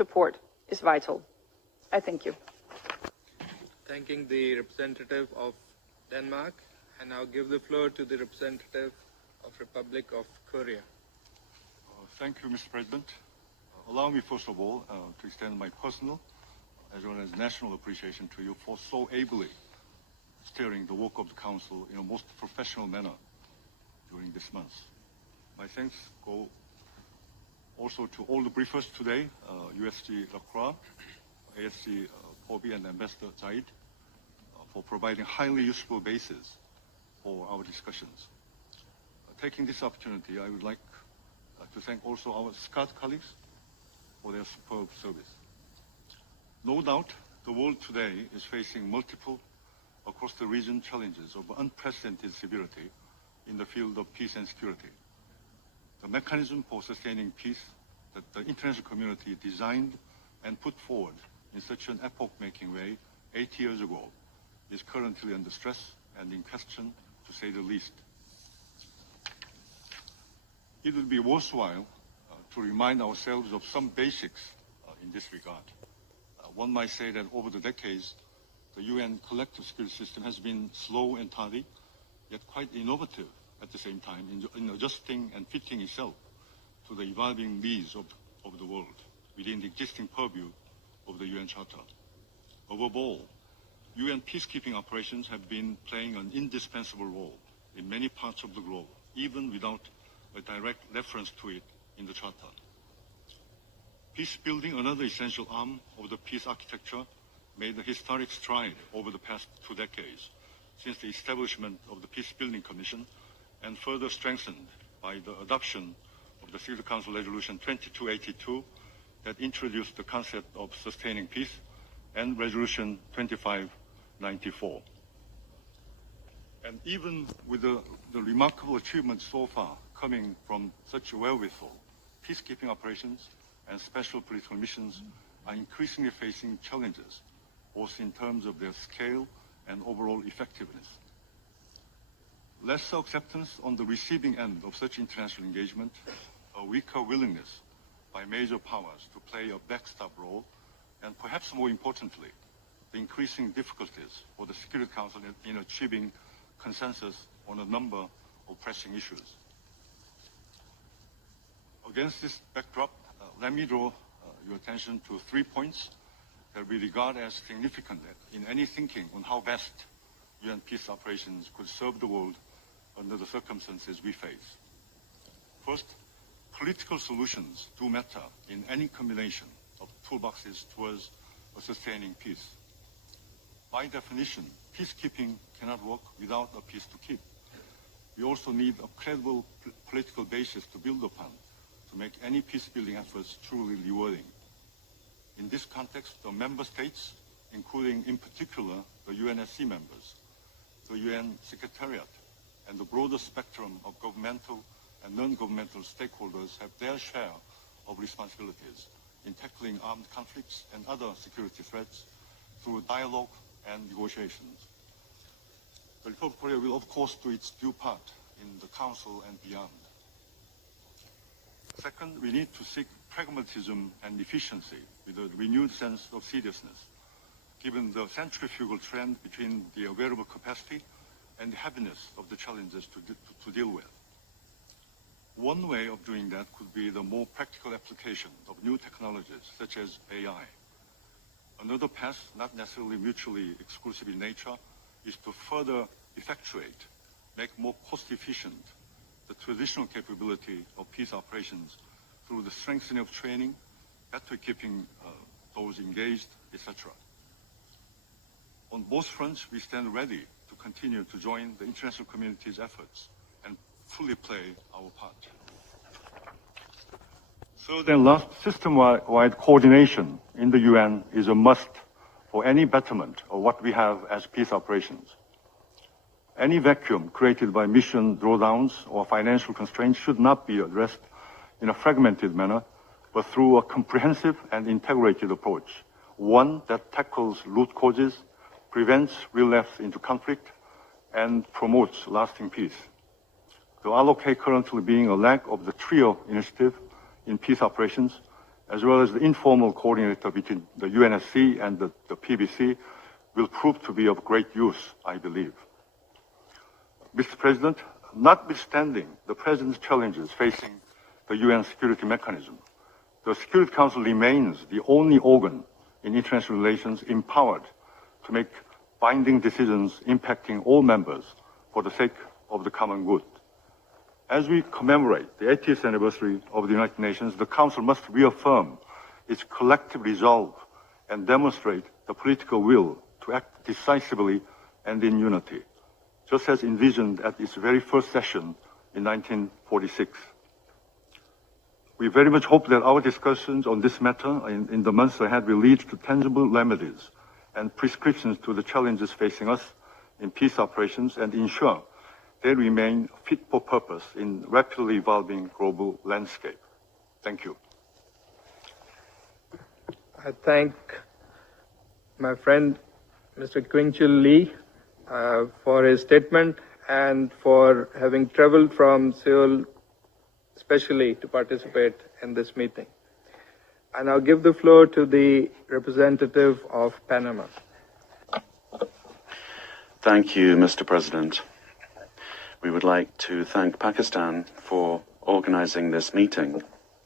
support is vital. I thank you. Thanking the representative of Denmark, and now give the floor to the representative of Republic of Korea. Thank you, Mr. President. Allow me, first of all, to extend my personal as well as national appreciation to you for so ably steering the work of the Council in a most professional manner during this month. My thanks go also to all the briefers today, USG Lacroix, ASG Kobe, and Ambassador Zaid, for providing highly useful basis for our discussions. Taking this opportunity, I would like to thank also our SCAD colleagues for their superb service. No doubt, the world today is facing multiple across the region challenges of unprecedented severity in the field of peace and security. The mechanism for sustaining peace that the international community designed and put forward in such an epoch-making way 80 years ago is currently under stress and in question, to say the least. It would be worthwhile to remind ourselves of some basics in this regard. One might say that over the decades, the UN collective security system has been slow and tardy, yet quite innovative at the same time in adjusting and fitting itself to the evolving needs of the world within the existing purview of the UN Charter. Above all, UN peacekeeping operations have been playing an indispensable role in many parts of the globe, even without a direct reference to it in the Charter. Peace building, another essential arm of the peace architecture, made a historic stride over the past 2 decades since the establishment of the Peace Building Commission, and further strengthened by the adoption of the Security Council Resolution 2282 that introduced the concept of sustaining peace, and Resolution 2594. And even with the remarkable achievements so far coming from such wherewithal, peacekeeping operations and special political missions are increasingly facing challenges, both in terms of their scale and overall effectiveness. Lesser acceptance on the receiving end of such international engagement, a weaker willingness by major powers to play a backstop role, and perhaps more importantly, the increasing difficulties for the Security Council in achieving consensus on a number of pressing issues. Against this backdrop, let me draw your attention to 3 points that we regard as significant in any thinking on how best UN peace operations could serve the world under the circumstances we face. First, political solutions do matter in any combination of toolboxes towards a sustaining peace. By definition, peacekeeping cannot work without a peace to keep. We also need a credible political basis to build upon to make any peace-building efforts truly rewarding. In this context, the member states, including in particular the UNSC members, the UN Secretariat, and the broader spectrum of governmental and non-governmental stakeholders have their share of responsibilities in tackling armed conflicts and other security threats through dialogue and negotiations. The Republic of Korea will, of course, do its due part in the Council and beyond. Second, we need to seek pragmatism and efficiency with a renewed sense of seriousness, given the centrifugal trend between the available capacity and the heaviness of the challenges to deal with. One way of doing that could be the more practical application of new technologies, such as AI. Another path, not necessarily mutually exclusive in nature, is to further effectuate, make more cost-efficient the traditional capability of peace operations through the strengthening of training, better equipping those engaged, etc. On both fronts, we stand ready to continue to join the international community's efforts and fully play our part. Third and last, system-wide coordination in the UN is a must for any betterment of what we have as peace operations. Any vacuum created by mission drawdowns or financial constraints should not be addressed in a fragmented manner, but through a comprehensive and integrated approach, one that tackles root causes, prevents relapse into conflict, and promotes lasting peace. The allocate currently being a leg of the TRIO initiative in peace operations, as well as the informal coordinator between the UNSC and the PBC, will prove to be of great use, I believe. Mr. President, notwithstanding the present challenges facing the UN security mechanism, the Security Council remains the only organ in international relations empowered to make binding decisions impacting all members for the sake of the common good. As we commemorate the 80th anniversary of the United Nations, the Council must reaffirm its collective resolve and demonstrate the political will to act decisively and in unity, just as envisioned at its very first session in 1946. We very much hope that our discussions on this matter in the months ahead will lead to tangible remedies and prescriptions to the challenges facing us in peace operations and ensure they remain fit for purpose in rapidly evolving global landscape. Thank you. I thank my friend Mr. Kwingchul Lee for his statement and for having traveled from Seoul especially to participate in this meeting. I now give the floor to the representative of Panama. Thank you, Mr. President. We would like to thank Pakistan for organizing this meeting.